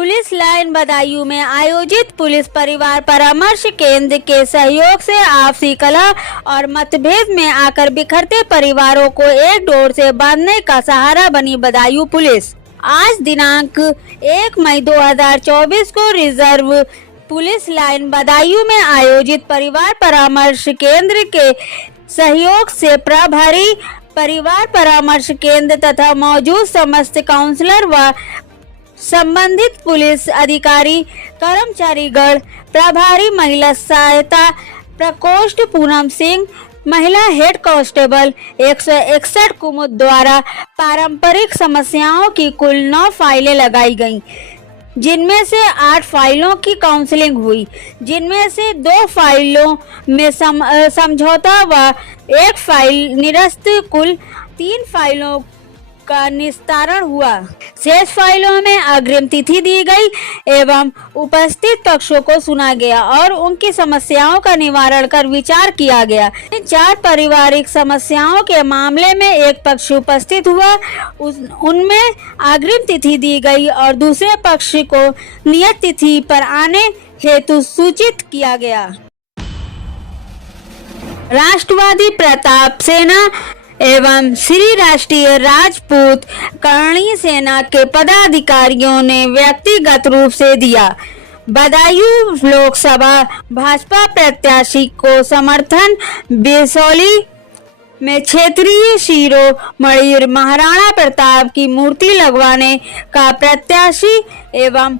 Police line Badaun में आयोजित police परिवार परामर्श केंद्र के सहयोग से आपसी कलह और मतभेद में आकर बिखरते परिवारों को एक डोर से बांधने का सहारा बनी बदायूं पुलिस। आज दिनांक 1 मई 2024 को रिजर्व पुलिस लाइन बदायूं में आयोजित परिवार परामर्श केंद्र के सहयोग से प्रभारी परिवार परामर्श केंद्र तथा मौजूद समस्त काउंसलर व संबंधित पुलिस अधिकारी कर्मचारीगण, प्रभारी महिला सहायता प्रकोष्ठ पूनम सिंह, महिला हेड कांस्टेबल 161 कुमुद द्वारा पारंपरिक समस्याओं की कुल 9 फाइलें लगाई गईं, जिनमें से 8 फाइलों की काउंसलिंग हुई, जिनमें से 2 फाइलों में समझौता व 1 फाइल निरस्त। कुल 3 फाइलों का निस्तारण हुआ। शेष फाइलों में अग्रिम तिथि दी गई एवं उपस्थित पक्षों को सुना गया और उनकी समस्याओं का निवारण कर विचार किया गया। 4 पारिवारिक समस्याओं के मामले में एक पक्ष उपस्थित हुआ, उनमें अग्रिम तिथि दी गई और दूसरे पक्ष को नियत तिथि पर आने हेतु सूचित किया गया। राष्ट्रवादी प्रताप सेना एवं श्री राष्ट्रीय राजपूत करणी सेना के पदाधिकारियों ने व्यक्तिगत रूप से दिया। बदायूं लोकसभा भाजपा प्रत्याशी को समर्थन। बिसौली में क्षेत्रीय शिरोमणि महाराणा प्रताप की मूर्ति लगवाने का प्रत्याशी एवं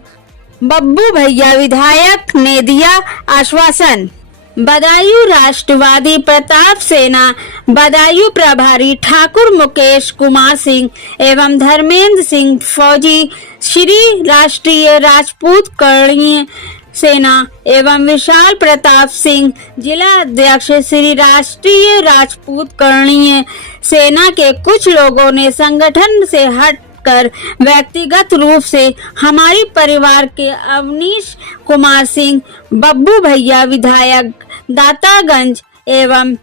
बब्बू भैया विधायक ने दिया आश्वासन। बदायूं राष्ट्रवादी प्रताप सेना बदायूं प्रभारी ठाकुर मुकेश कुमार सिंह एवं धर्मेंद्र सिंह फौजी श्री राष्ट्रीय राजपूत करणी सेना एवं विशाल प्रताप सिंह जिला अध्यक्ष श्री राष्ट्रीय राजपूत करणी सेना के कुछ लोगों ने संगठन से हटकर व्यक्तिगत रूप से हमारी परिवार के अवनीश कुमार सिंह, बब्बू भैया विधायक दातागंज एवं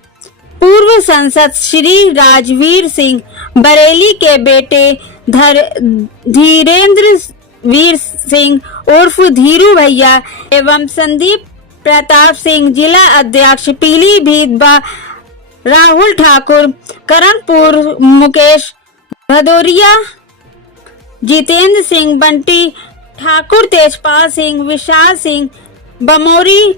पूर्व सांसद श्री राजवीर सिंह बरेली के बेटे धीरेन्द्र वीर सिंह उर्फ धीरू भैया एवं संदीप प्रताप सिंह जिला अध्यक्ष पीलीभीत व राहुल ठाकुर करणपुर, मुकेश भदौरिया, जितेंद्र सिंह, बंटी ठाकुर, तेजपाल सिंह, विशाल सिंह बमोरी,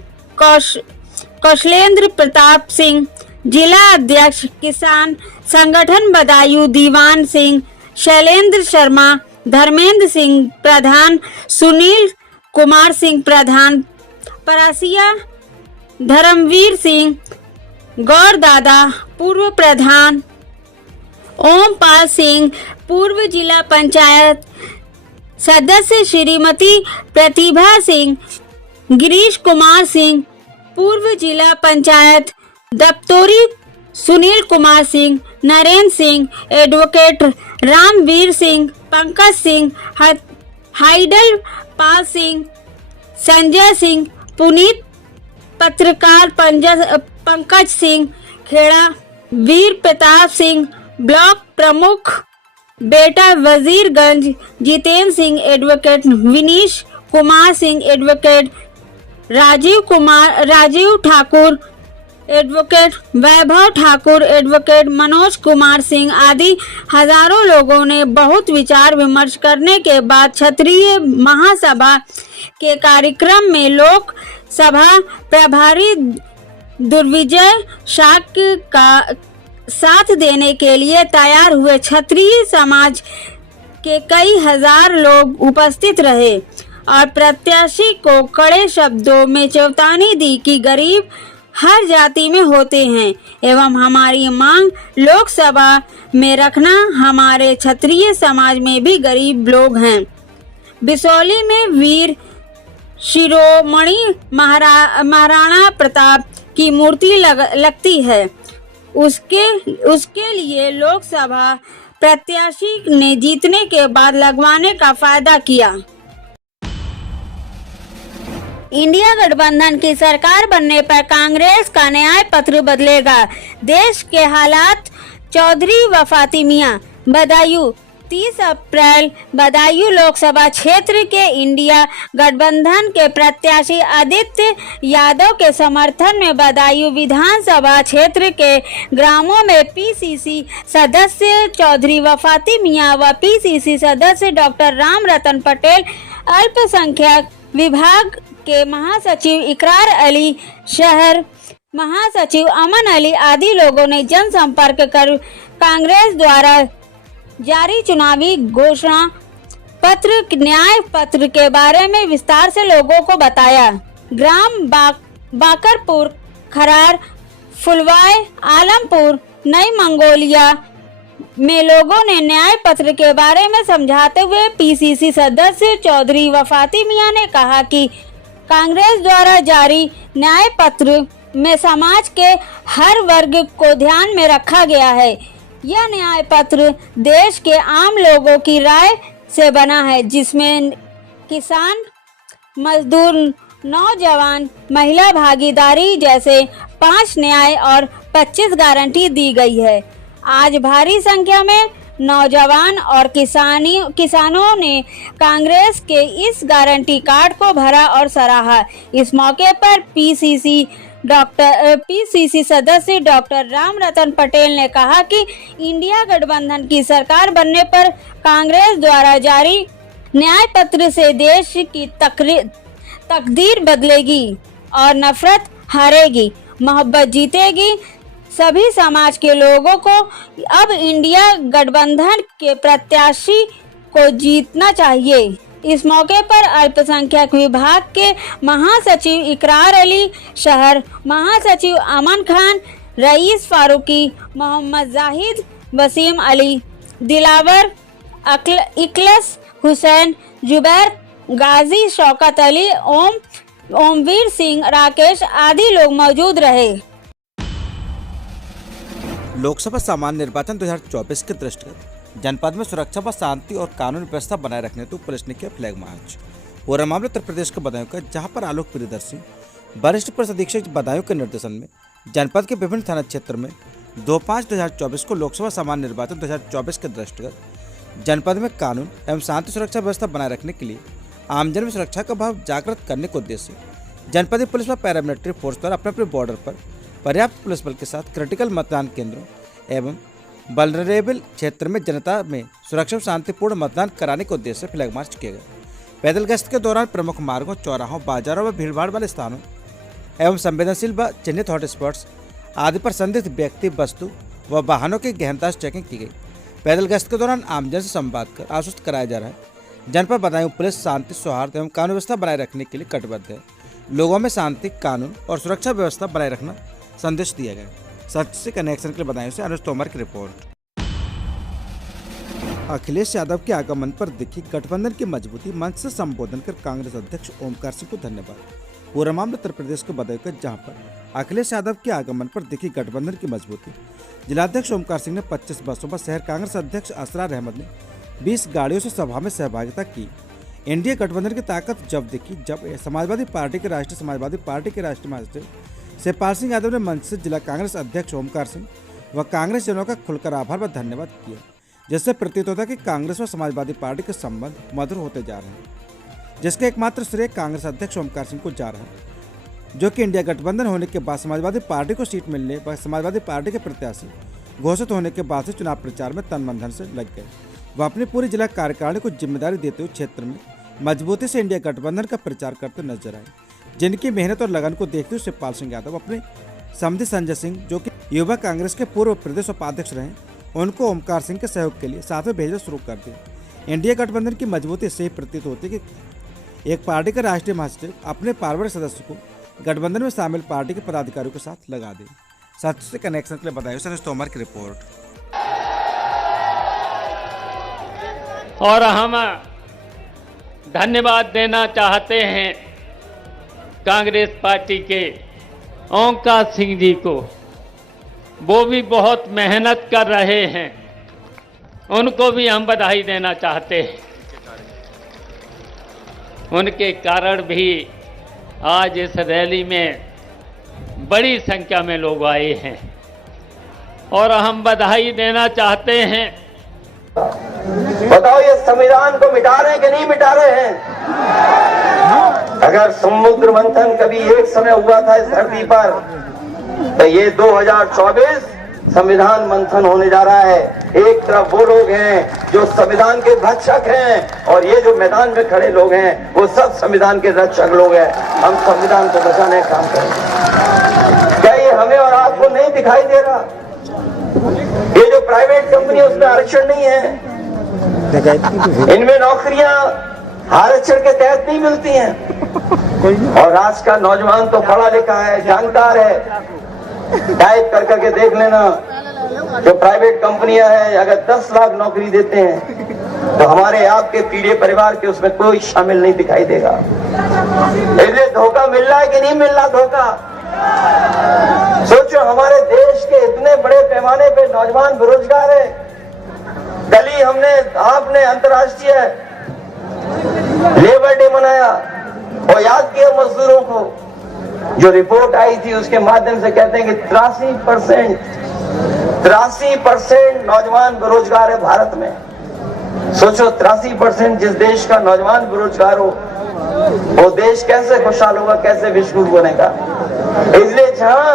कौशलेंद्र प्रताप सिंह जिला अध्यक्ष किसान संगठन बदायूं, दीवान सिंह, शैलेंद्र शर्मा, धर्मेंद्र सिंह प्रधान, सुनील कुमार सिंह प्रधान, परासिया, धर्मवीर सिंह, गौर दादा पूर्व प्रधान, ओमपाल सिंह पूर्व जिला पंचायत सदस्य, श्रीमती प्रतिभा सिंह, गिरीश कुमार सिंह पूर्व जिला पंचायत दप्तोरी, सुनील कुमार सिंह, नरेंद्र सिंह, एडवोकेट रामवीर सिंह, पंकज सिंह, हाइडल पाल सिंह, संजय सिंह, पुनीत पत्रकार पंकज सिंह खेड़ा, वीर प्रताप सिंह ब्लॉक प्रमुख बेटा Wazirganj, Jitendra Singh, advocate Vinish Kumar Singh, advocate Rajeev Thakur, advocate Vaibhav Thakur, advocate Manoj Kumar Singh आदि हजारों लोगों ने बहुत विचार विमर्श करने के बाद क्षत्रिय महासभा के कार्यक्रम में लोक सभा प्रभारी दुर्विजय शाक्य का साथ देने के लिए तैयार हुए। क्षत्रिय समाज के कई हजार लोग उपस्थित रहे और प्रत्याशी को कड़े शब्दों में चेतावनी दी कि गरीब हर जाति में होते हैं एवं हमारी मांग लोकसभा में रखना। हमारे क्षत्रिय समाज में भी गरीब लोग हैं। बिसौली में वीर शिरोमणि महाराणा प्रताप की मूर्ति लगती है, उसके लिए लोकसभा प्रत्याशी ने जीतने के बाद लगवाने का फायदा किया। इंडिया गठबंधन की सरकार बनने पर कांग्रेस का न्याय पत्र बदलेगा। देश के हालात। चौधरी वफाती मियां। बदायूं 30 अप्रैल बदायूं लोकसभा क्षेत्र के इंडिया गठबंधन के प्रत्याशी आदित्य यादव के समर्थन में बदायूं विधानसभा क्षेत्र के ग्रामों में पीसीसी सदस्य चौधरी वफाती मियां व पीसीसी सदस्य डॉक्टर राम रतन पटेल, अल्पसंख्यक विभाग के महासचिव इकरार अली, शहर महासचिव अमन अली आदि लोगों ने जनसंपर्क कर कांग्रेस द्वारा जारी चुनावी घोषणा पत्र न्याय पत्र के बारे में विस्तार से लोगों को बताया। ग्राम बाकरपुर, खरार, फुलवाय, आलमपुर, नई मंगोलिया में लोगों ने न्याय पत्र के बारे में समझाते हुए पीसीसी सदस्य चौधरी वफाती मियां ने कहा कि कांग्रेस द्वारा जारी न्याय पत्र में समाज के हर वर्ग को ध्यान में रखा गया है। यह न्याय पत्र देश के आम लोगों की राय से बना है, जिसमें किसान, मजदूर, नौजवान, महिला भागीदारी जैसे 5 न्याय और 25 गारंटी दी गई है। आज भारी संख्या में नौजवान और किसानों ने कांग्रेस के इस गारंटी कार्ड को भरा और सराहा। इस मौके पर पीसीसी सदस्य डॉक्टर राम रतन पटेल ने कहा कि इंडिया गठबंधन की सरकार बनने पर कांग्रेस द्वारा जारी न्याय पत्र से देश की तकदीर बदलेगी और नफरत हारेगी, मोहब्बत जीतेगी। सभी समाज के लोगों को अब इंडिया गठबंधन के प्रत्याशी को जीतना चाहिए। इस मौके पर अल्पसंख्यक विभाग के महासचिव इकरार अली, शहर महासचिव अमन खान, रईस फारूकी, मोहम्मद जाहिद, वसीम अली, दिलावर, इखलास हुसैन, जुबैर गाजी, शौकत अली, ओमवीर सिंह, राकेश आदि लोग मौजूद रहे। लोकसभा सामान्य निर्वाचन 2024 के दृष्टिगत जनपद में सुरक्षा व शांति और कानून व्यवस्था बनाए रखने हेतु पुलिस ने किया फ्लैग मार्च। पूरा मामला उत्तर प्रदेश के बदायूं का, जहां पर आलोक प्रियदर्शी वरिष्ठ पुलिस अधीक्षक बदायूं के निर्देशन में जनपद के विभिन्न थाना क्षेत्र में 2/5/2024 को लोकसभा सामान्य निर्वाचन 2024 के दृष्टिगत जनपद में कानून एवं शांति सुरक्षा व्यवस्था बनाए रखने के लिए आमजन में सुरक्षा का भाव जागृत करने के उद्देश्य से जनपदीय पुलिस व पैरामिलिट्री फोर्स द्वारा अपने अपने बॉर्डर पर पर्याप्त पुलिस बल के साथ क्रिटिकल मतदान केंद्रों एवं वल्नरेबल क्षेत्र में जनता में सुरक्षा और शांतिपूर्ण मतदान कराने के उद्देश्य से फ्लैग मार्च किया गया। पैदल गश्त के दौरान प्रमुख मार्गों, चौराहों, बाजारों व भीड़भाड़ वाले स्थानों एवं संवेदनशील व चिन्हित हॉटस्पॉट्स आदि पर संदिग्ध व्यक्ति, वस्तु व वाहनों की गहनता से चेकिंग की गई। पैदल गश्त के दौरान आमजन से संवाद कर आश्वस्त कराया जा रहा है। जनपद बदायूं पुलिस शांति, सौहार्द एवं कानून व्यवस्था बनाए रखने के लिए कटिबद्ध है। लोगों में शांति, कानून और सुरक्षा व्यवस्था बनाए रखना संदेश दिया गया। सच से कनेक्शन के लिए बदायूं से अनुज तोमर की रिपोर्ट। अखिलेश यादव के आगमन पर दिखी गठबंधन की मजबूती, मंच से संबोधन कर कांग्रेस अध्यक्ष ओमकार सिंह को धन्यवाद। पूरा मामला उत्तर प्रदेश के बदायूं का, जहां पर अखिलेश यादव के आगमन पर दिखी गठबंधन की मजबूती। जिलाध्यक्ष ओमकार सिंह ने 25 बसों पर, शहर कांग्रेस अध्यक्ष असरार अहमद ने 20 गाड़ियों से सभा में सहभागिता की। एनडीए गठबंधन की ताकत जब दिखी जब समाजवादी पार्टी के राष्ट्रीय महासचिव शिवपाल सिंह यादव ने मंच से जिला कांग्रेस अध्यक्ष ओमकार सिंह व कांग्रेस जनों का खुलकर आभार व धन्यवाद किया, जिससे प्रतीत होता है कि कांग्रेस व समाजवादी पार्टी के संबंध मधुर होते जा रहे हैं, जिसका एकमात्र श्रेय कांग्रेस अध्यक्ष ओमकार सिंह को जा रहा है, जो कि इंडिया गठबंधन होने के बाद समाजवादी पार्टी को सीट मिलने व समाजवादी पार्टी के प्रत्याशी घोषित होने के बाद से चुनाव प्रचार में तन मन धन से लग गए। वह अपनी पूरी जिला कार्यकारिणी को जिम्मेदारी देते हुए क्षेत्र में मजबूती से इंडिया गठबंधन का प्रचार करते नजर आए, जिनकी मेहनत और लगन को देखते हुए शिवपाल सिंह यादव अपने समधी संजय सिंह, जो कि युवा कांग्रेस के पूर्व प्रदेश उपाध्यक्ष रहे, उनको ओमकार सिंह के सहयोग के लिए साथ में भेजना शुरू कर दिया। इंडिया गठबंधन की मजबूती से ही प्रतीत होती है कि एक पार्टी का राष्ट्रीय महासचिव अपने पार्षद सदस्य को गठबंधन में शामिल पार्टी के पदाधिकारियों के साथ लगा दे। सच से कनेक्शन के लिए बताइए अनुज तोमर की रिपोर्ट। और हम धन्यवाद देना चाहते हैं कांग्रेस पार्टी के ओमकार सिंह जी को। वो भी बहुत मेहनत कर रहे हैं, उनको भी हम बधाई देना चाहते हैं। उनके कारण भी आज इस रैली में बड़ी संख्या में लोग आए हैं और हम बधाई देना चाहते हैं बताओ ये संविधान को मिटा रहे हैं कि नहीं मिटा रहे हैं? अगर समुद्र मंथन कभी एक समय हुआ था इस धरती पर, तो ये 2024 संविधान मंथन होने जा रहा है। एक तरफ वो लोग हैं जो संविधान के भक्षक हैं, और ये जो मैदान में खड़े लोग हैं वो सब संविधान के रक्षक लोग हैं। हम संविधान को बचाने का काम करेंगे। क्या ये हमें और आपको नहीं दिखाई दे रहा? ये जो प्राइवेट कंपनी है उसमें आरक्षण नहीं है, इनमें नौकरियां आरक्षण के तहत नहीं मिलती हैं। और आज का नौजवान तो पढ़ा लिखा है, जानकार है, टाइप कर करके देख लेना। जो प्राइवेट कंपनियां हैं अगर 10 लाख नौकरी देते हैं तो हमारे आपके पीढ़ी परिवार के उसमें कोई शामिल नहीं दिखाई देगा। इसलिए धोखा मिल रहा है कि नहीं मिल रहा धोखा? सोचो, हमारे देश के इतने बड़े पैमाने पे नौजवान बेरोजगार है। कल ही आपने अंतर्राष्ट्रीय लेबर डे मनाया और याद किया मजदूरों को। जो रिपोर्ट आई थी उसके माध्यम से कहते हैं कि 83% नौजवान बेरोजगार है भारत में। सोचो, 83% जिस देश का नौजवान बेरोजगार हो वो देश कैसे खुशहाल होगा, कैसे विश्व बनेगा? इसलिए जहां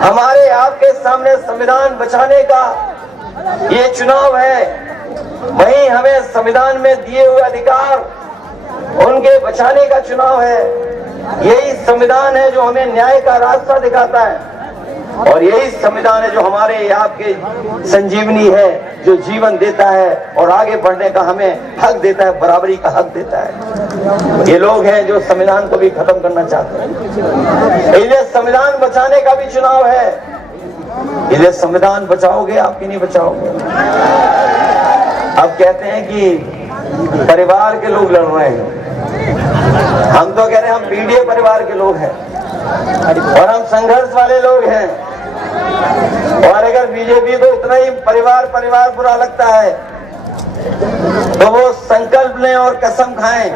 हमारे आपके सामने संविधान बचाने का ये चुनाव है, वहीं हमें संविधान में दिए हुए अधिकार उनके बचाने का चुनाव है। यही संविधान है जो हमें न्याय का रास्ता दिखाता है, और यही संविधान है जो हमारे आपके संजीवनी है, जो जीवन देता है और आगे बढ़ने का हमें हक देता है, बराबरी का हक देता है। ये लोग हैं जो संविधान को भी खत्म करना चाहते हैं। इसलिए संविधान बचाने का भी चुनाव है। इसलिए संविधान बचाओगे आप कि नहीं बचाओगे? अब कहते हैं कि परिवार के लोग लड़ रहे हैं, हम तो कह रहे हैं हम पीडीए परिवार के लोग हैं और हम संघर्ष वाले लोग हैं। और अगर बीजेपी को इतना ही परिवार बुरा लगता है तो वो संकल्प लें और कसम खाएं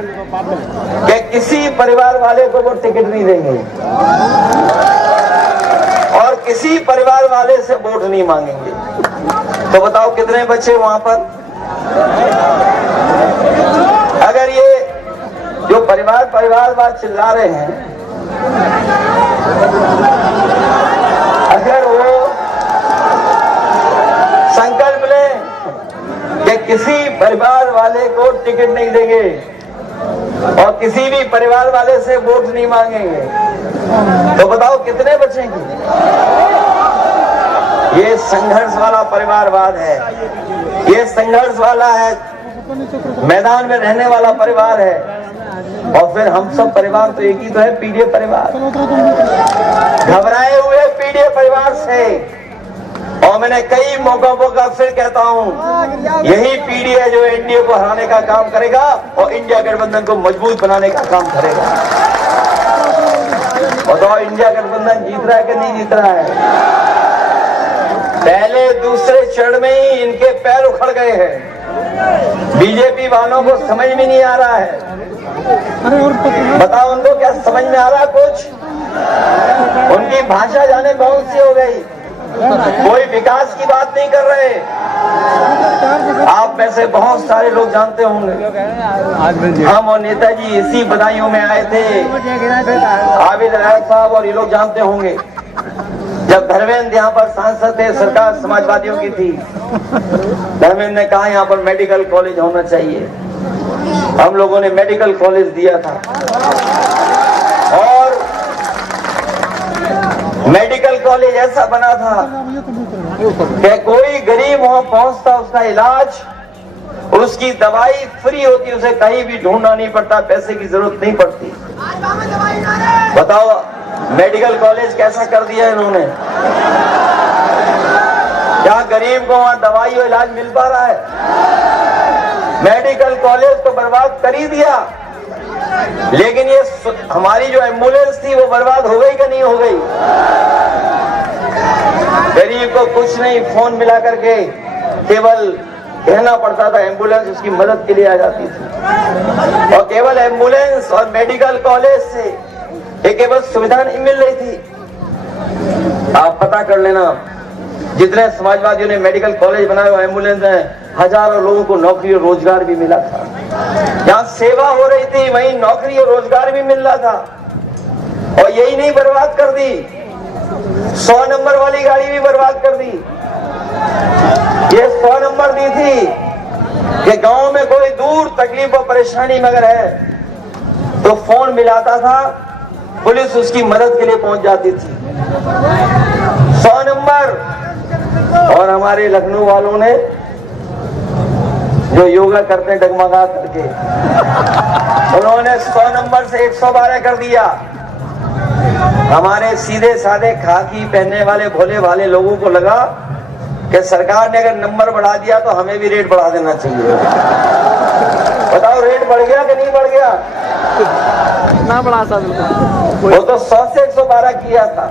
कि किसी परिवार वाले को वो टिकट नहीं देंगे और किसी परिवार वाले से वोट नहीं मांगेंगे। तो बताओ कितने बच्चे वहां पर? अगर ये जो परिवारवाद चिल्ला रहे हैं, अगर वो संकल्प लें कि किसी परिवार वाले को टिकट नहीं देंगे और किसी भी परिवार वाले से वोट नहीं मांगेंगे, तो बताओ कितने बचेंगे? ये संघर्ष वाला परिवारवाद है, ये संघर्ष वाला है, मैदान में रहने वाला परिवार है। और फिर हम सब परिवार तो एक ही तो है, पीडीए परिवार। घबराए हुए पीडीए परिवार से, और मैंने कई मौकों पर फिर कहता हूं, यही पीडीए है जो एनडीए को हराने का काम करेगा और इंडिया गठबंधन को मजबूत बनाने का काम करेगा। बताओ इंडिया गठबंधन जीत रहा है कि नहीं जीत रहा है? पहले दूसरे चरण में ही इनके पैर उखड़ गए हैं। बीजेपी वालों को समझ में नहीं आ रहा है। बताओ उनको क्या समझ में आ रहा कुछ? उनकी भाषा जाने कौन सी हो गई, कोई विकास की बात नहीं कर रहे। आप में से बहुत सारे लोग जानते होंगे, हम और नेताजी इसी बधाइयों में आए थे। आबिद राय साहब और ये लोग जानते होंगे, जब धर्मेंद्र यहाँ पर सांसद थे, सरकार समाजवादियों की थी, धर्मेंद्र ने कहा यहाँ पर मेडिकल कॉलेज होना चाहिए। हम लोगों ने मेडिकल कॉलेज दिया था और मेडिकल कॉलेज ऐसा बना था कि कोई गरीब वहां पहुंचता, उसका इलाज, उसकी दवाई फ्री होती, उसे कहीं भी ढूंढना नहीं पड़ता, पैसे की जरूरत नहीं पड़ती। बताओ मेडिकल कॉलेज कैसा कर दिया इन्होंने? क्या गरीब को वहां दवाई और इलाज मिल पा रहा है? मेडिकल कॉलेज तो बर्बाद कर ही दिया, लेकिन ये हमारी जो एम्बुलेंस थी वो बर्बाद हो गई कि नहीं हो गई? गरीब को कुछ नहीं, फोन मिला करके केवल कहना पड़ता था, एम्बुलेंस उसकी मदद के लिए आ जाती थी। और केवल एम्बुलेंस और मेडिकल कॉलेज से ये केवल सुविधा नहीं मिल रही थी। आप पता कर लेना, जितने समाजवादियों ने मेडिकल कॉलेज बनाए, एम्बुलेंस है, हजारों लोगों को नौकरी और रोजगार भी मिला था। जहां सेवा हो रही थी वहीं नौकरी और रोजगार भी मिल रहा था। और यही नहीं, बर्बाद कर दी, 100 नंबर वाली गाड़ी भी बर्बाद कर दी। ये 100 नंबर दी थी कि गांव में कोई दूर तकलीफ और परेशानी मगर है तो फोन मिलाता था, पुलिस उसकी मदद के लिए पहुंच जाती थी। 100 नंबर। और हमारे लखनऊ वालों ने जो योगा करते डगमगा करके, उन्होंने 100 नंबर से 112 कर दिया। हमारे सीधे साधे खाकी पहनने वाले भोले भाले लोगों को लगा कि सरकार ने अगर नंबर बढ़ा दिया तो हमें भी रेट बढ़ा देना चाहिए। बताओ, रेट बढ़ गया कि नहीं बढ़ गया? ना बढ़ा सकते, वो तो 100 से 112 किया था,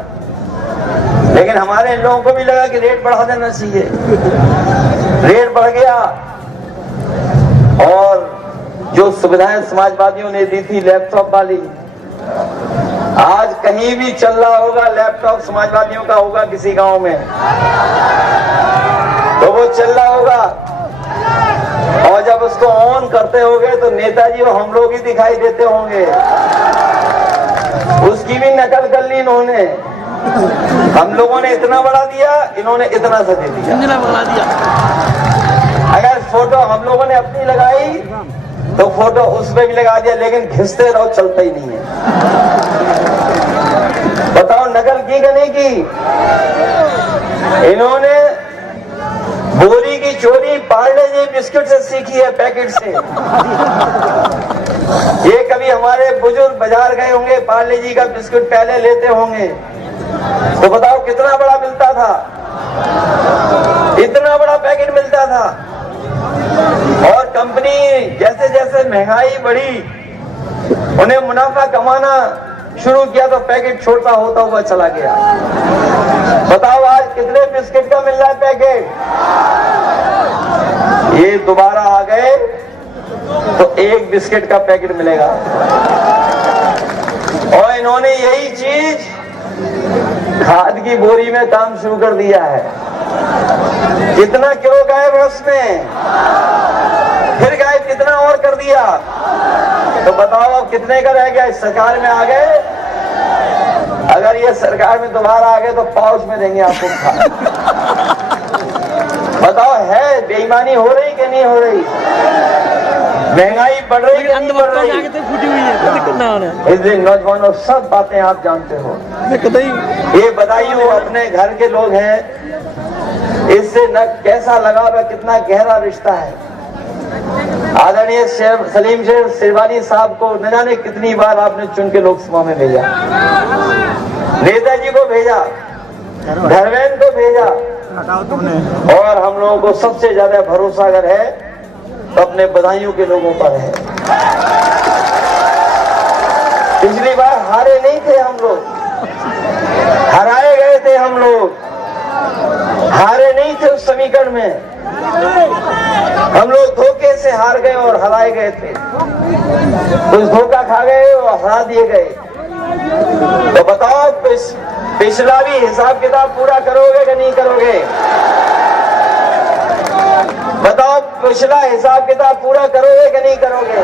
लेकिन हमारे लोगों को भी लगा कि रेट बढ़ा देना चाहिए। रेट बढ़ गया। और जो सुविधाएं समाजवादियों ने दी थी लैपटॉप वाली, आज कहीं भी चल रहा होगा लैपटॉप समाजवादियों का होगा किसी गांव में तो वो चल रहा होगा। और जब उसको ऑन करते होंगे तो नेताजी और हम लोग ही दिखाई देते होंगे। उसकी भी नकल कर ली इन्होंने। हम लोगों ने इतना बढ़ा दिया, इन्होंने इतना सा दे दिया। बढ़ा दिया। अगर फोटो हम लोगों ने अपनी लगाई तो फोटो उसमें भी लगा दिया, लेकिन घिसते रहो, चलता ही नहीं है। बताओ, नकल की कि नहीं की? इन्होंने बोरी की चोरी पार्ले जी बिस्किट से सीखी है, पैकेट से। ये कभी हमारे बुजुर्ग बाजार गए होंगे, पार्ले जी का बिस्कुट पहले लेते होंगे, तो बताओ कितना बड़ा मिलता था? इतना बड़ा पैकेट मिलता था। और कंपनी जैसे जैसे महंगाई बढ़ी, उन्हें मुनाफा कमाना शुरू किया तो पैकेट छोटा होता हुआ चला गया। बताओ, आज कितने बिस्किट का मिल रहा है पैकेट? ये दोबारा आ गए तो एक बिस्किट का पैकेट मिलेगा। और इन्होंने यही चीज खाद की बोरी में काम शुरू कर दिया है। कितना किलो गायब है उसमें, फिर गायब कितना और कर दिया। तो बताओ अब कितने का रह गया? इस सरकार में आ गए, अगर ये सरकार में दोबारा आ गए तो पाउच में देंगे आपको। बताओ, है बेईमानी हो रही कि नहीं हो रही? महंगाई बढ़ रही कि नहीं बढ़ रही? इसलिए नौजवानों, सब बातें आप जानते हो। ये बदायूं अपने घर के लोग हैं, इससे न कैसा लगाव है, कितना गहरा रिश्ता है। आदरणीय सलीम शेर सिरवानी साहब को न जाने कितनी बार आपने चुन के लोकसभा में भेजा, नेताजी को भेजा, धर्मेंद्र को भेजा, और हम लोगों को सबसे ज्यादा भरोसा अगर है तो अपने बदायूं के लोगों पर है। पिछली बार हारे नहीं थे हम लोग, हराए गए थे हम लोग, हारे नहीं थे उस समीकरण में। हम लोग धोखे से हार गए और हराए गए थे। कुछ धोखा खा गए और हरा दिए गए। तो बताओ, पिछला भी हिसाब किताब पूरा करोगे कि नहीं करोगे? बताओ, पिछला हिसाब किताब पूरा करोगे कि नहीं करोगे?